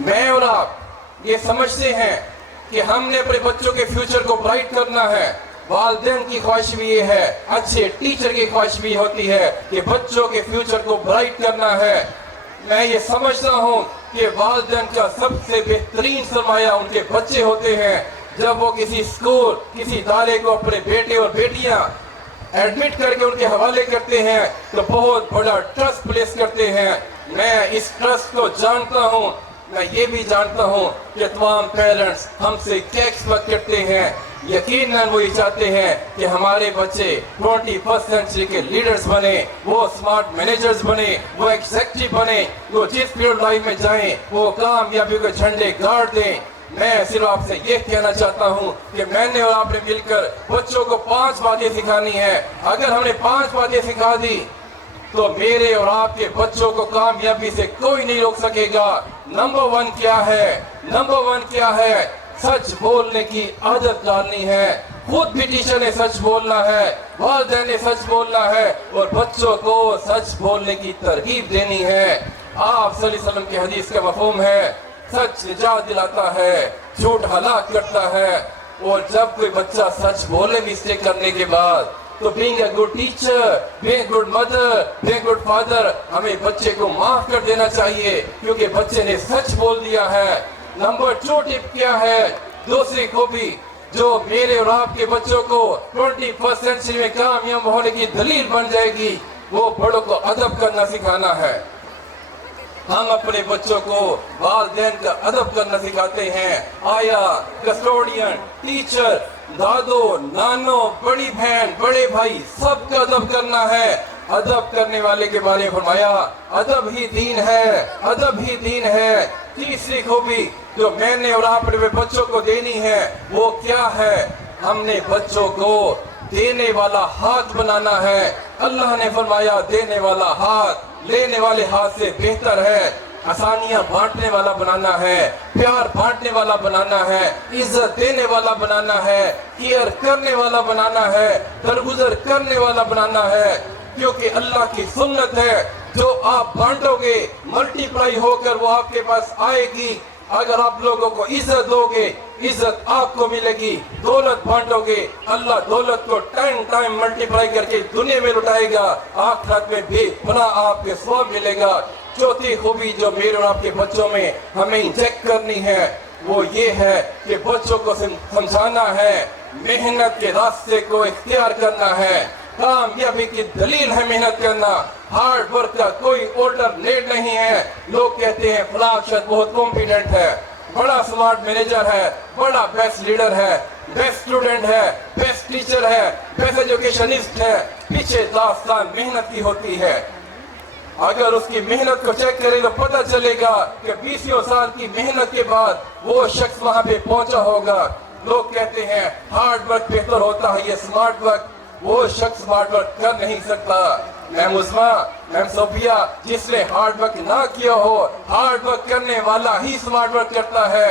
میں اور آپ یہ سمجھتے ہیں کہ ہم نے اپنے بچوں کے فیوچر کو برائٹ کرنا ہے. والدین کی خواہش بھی یہ ہے, اچھے ٹیچر کی خواہش بھی ہوتی ہے کہ بچوں کے فیوچر کو برائٹ کرنا ہے. میں یہ سمجھتا ہوں کہ والدین کا سب سے بہترین سرمایہ ان کے بچے ہوتے ہیں. جب وہ کسی اسکول, کسی ادارے کو اپنے بیٹے اور بیٹیاں ایڈمٹ کر کے ان کے حوالے کرتے ہیں تو بہت بڑا ٹرسٹ پلیس کرتے ہیں. میں اس ٹرسٹ کو جانتا ہوں. میں یہ بھی جانتا ہوں کہ تمام پیرنٹس ہم سے کیا ایکسپیکٹ کرتے ہیں. یقیناً وہ یہ چاہتے ہیں کہ ہمارے بچے 21st سینچری کے لیڈرز بنے, وہ اسمارٹ مینیجرز بنے, وہ ایگزیکٹو بنے, وہ جس فیلڈ لائف میں جائیں وہ کامیابی کے جھنڈے گاڑ دیں. میں صرف آپ سے یہ کہنا چاہتا ہوں کہ میں نے اور آپ نے مل کر بچوں کو 5 باتیں سکھانی ہے. اگر ہم نے 5 باتیں سکھا دی تو میرے اور آپ کے بچوں کو کامیابی سے کوئی نہیں روک سکے گا. نمبر 1 کیا ہے؟ نمبر 1 کیا ہے؟ سچ بولنے کی عادت ڈالنی ہے. خود بھی ٹیچر نے سچ بولنا ہے, والدین نے سچ بولنا ہے, اور بچوں کو سچ بولنے کی ترغیب دینی ہے. آپ صلی اللہ علیہ وسلم کی حدیث کا مفہوم ہے, سچ نجات دلاتا ہے, جھوٹ ہلاک کرتا ہے. اور جب کوئی بچہ سچ بولے مسٹیک کرنے کے بعد تو being a good teacher, being a good mother, being a good father, ہمیں بچے کو معاف کر دینا چاہیے کیونکہ بچے نے سچ بول دیا ہے. نمبر 2 ٹپ کیا ہے؟ دوسری خوبی جو میرے اور آپ کے بچوں کو 21st سینچری میں کامیاب ہونے کی دلیل بن جائے گی, وہ بڑوں کو ادب کرنا سکھانا ہے. ہم اپنے بچوں کو والدین کا ادب کرنا سکھاتے ہیں. آیا, کسٹوڈین, ٹیچر, دادو, نانو, بڑی بہن, بڑے بھائی, سب کا ادب کرنا ہے. ادب کرنے والے کے بارے میں فرمایا ادب ہی دین ہے, ادب ہی دین ہے. تیسری خوبی جو میں نے اور آپ نے بچوں کو دینی ہے وہ کیا ہے؟ ہم نے بچوں کو دینے والا ہاتھ بنانا ہے. اللہ نے فرمایا دینے والا ہاتھ لینے والے ہاتھ سے بہتر ہے. آسانیاں بانٹنے والا بنانا ہے, پیار بانٹنے والا بنانا ہے, عزت دینے والا بنانا ہے, کیئر کرنے والا بنانا ہے, درگزر کرنے والا بنانا ہے. کیونکہ اللہ کی سنت ہے جو آپ بانٹو گے ملٹیپلائی ہو کر وہ آپ کے پاس آئے گی. اگر آپ لوگوں کو عزت دو گے عزت آپ کو ملے گی. دولت بانٹو گے اللہ دولت کو ٹائم ملٹیپلائی کر کے دنیا میں لٹائے گا, آخرت میں بھی پناہ آپ کے ثواب ملے گا. چوتھی خوبی جو میرے اور آپ کے بچوں میں ہمیں انجیکٹ کرنی ہے وہ یہ ہے کہ بچوں کو سمجھانا ہے محنت کے راستے کو اختیار کرنا ہے. کامیابی کی دلیل ہے محنت کرنا. ہارڈ ورک کا کوئی آلٹرنیٹ نہیں ہے. لوگ کہتے ہیں فلاں شخص بہت کمپیٹنٹ ہے, بڑا سمارٹ مینیجر ہے, بڑا بیسٹ لیڈر ہے, بیسٹ اسٹوڈنٹ ہے, بیسٹ ٹیچر ہے, بیسٹ ایجوکیشنسٹ ہے. پیچھے داستان محنت کی ہوتی ہے. اگر اس کی محنت کو چیک کریں تو پتہ چلے گا کہ 20 سال کی محنت کے بعد وہ شخص وہاں پہ پہنچا ہوگا. لوگ کہتے ہیں ہارڈ ورک بہتر ہوتا ہے یہ سمارٹ ورک. وہ شخص سمارٹ ورک کر نہیں سکتا. میم عظمیٰ, میم صوفیہ, جس نے ہارڈ ورک نہ کیا ہو, ہارڈ ورک کرنے والا ہی سمارٹ ورک کرتا ہے.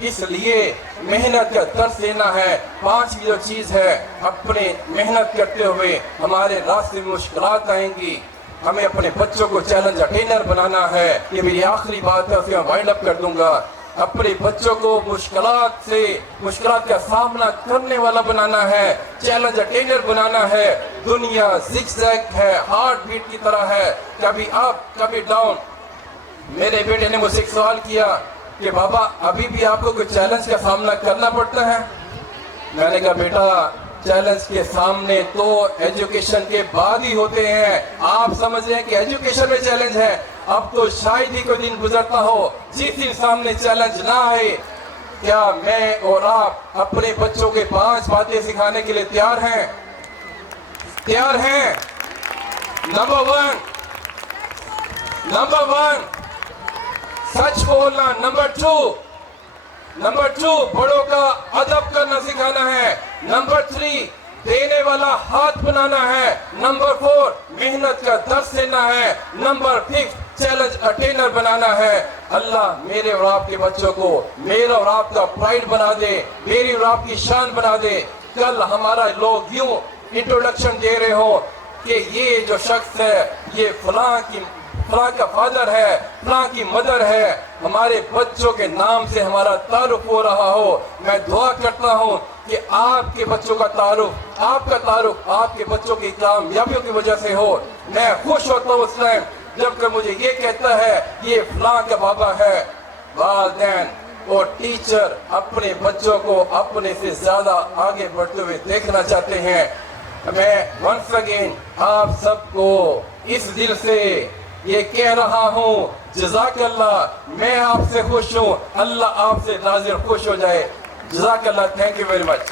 اس لیے محنت کا درس لینا ہے. 5ویں جو چیز ہے, اپنے محنت کرتے ہوئے ہمارے راستے میں مشکلات آئیں گی. ہمیں اپنے بچوں کو چیلنج اٹینر بنانا ہے. یہ میری آخری بات ہے, اسے میں وائنڈ اپ کر دوں گا. اپنے بچوں کو مشکلات کا سامنا کرنے والا بنانا ہے, چیلنج اٹینر بنانا ہے. دنیا زگ زیگ ہے, ہارٹ بیٹ کی طرح ہے, کبھی اپ کبھی ڈاؤن. میرے بیٹے نے مجھ سے ایک سوال کیا کہ بابا ابھی بھی آپ کو کوئی چیلنج کا سامنا کرنا پڑتا ہے؟ میں نے کہا بیٹا چیلنج کے سامنے تو ایجوکیشن کے بعد ہی ہوتے ہیں. آپ سمجھ رہے ہیں کہ ایجوکیشن میں چیلنج ہے, اب تو شاید ہی کوئی دن گزرتا ہو جس دن سامنے چیلنج نہ آئے. کیا میں اور آپ اپنے بچوں کے 5 باتیں سکھانے کے لیے تیار ہیں؟ تیار ہیں؟ نمبر 1 سچ بولنا. نمبر 2 بڑوں کا ادب کرنا سکھانا ہے. نمبر 3 دینے والا ہاتھ بنانا ہے. نمبر 4 محنت کا درس لینا ہے. نمبر 5 چیلنج اٹینر بنانا ہے. اللہ میرے اور آپ کے بچوں کو میرا اور آپ کا پرائڈ بنا دے, میری اور آپ کی شان بنا دے. کل ہمارا لوگ یوں انٹروڈکشن دے رہے ہو کہ یہ جو شخص ہے یہ فلاں کی فلاں کا فادر ہے، فلاں کی مدر ہے، ہمارے بچوں کے نام سے ہمارا تعارف ہو رہا ہو. میں دعا کرتا ہوں کہ آپ کے بچوں کا تعارف، آپ کا تعارف آپ کے بچوں کی کامیابیوں کی وجہ سے ہو. میں خوش ہوتا ہوں اس ٹائم جب کہ مجھے یہ کہتا ہے یہ فلاں کا بابا ہے. والدین اور ٹیچر اپنے بچوں کو اپنے سے زیادہ آگے بڑھتے ہوئے دیکھنا چاہتے ہیں. میں ونس اگین آپ سب کو اس دل سے یہ کہہ رہا ہوں جزاک اللہ. میں آپ سے خوش ہوں، اللہ آپ سے ناظر خوش ہو جائے. جزاک اللہ. Thank you very much.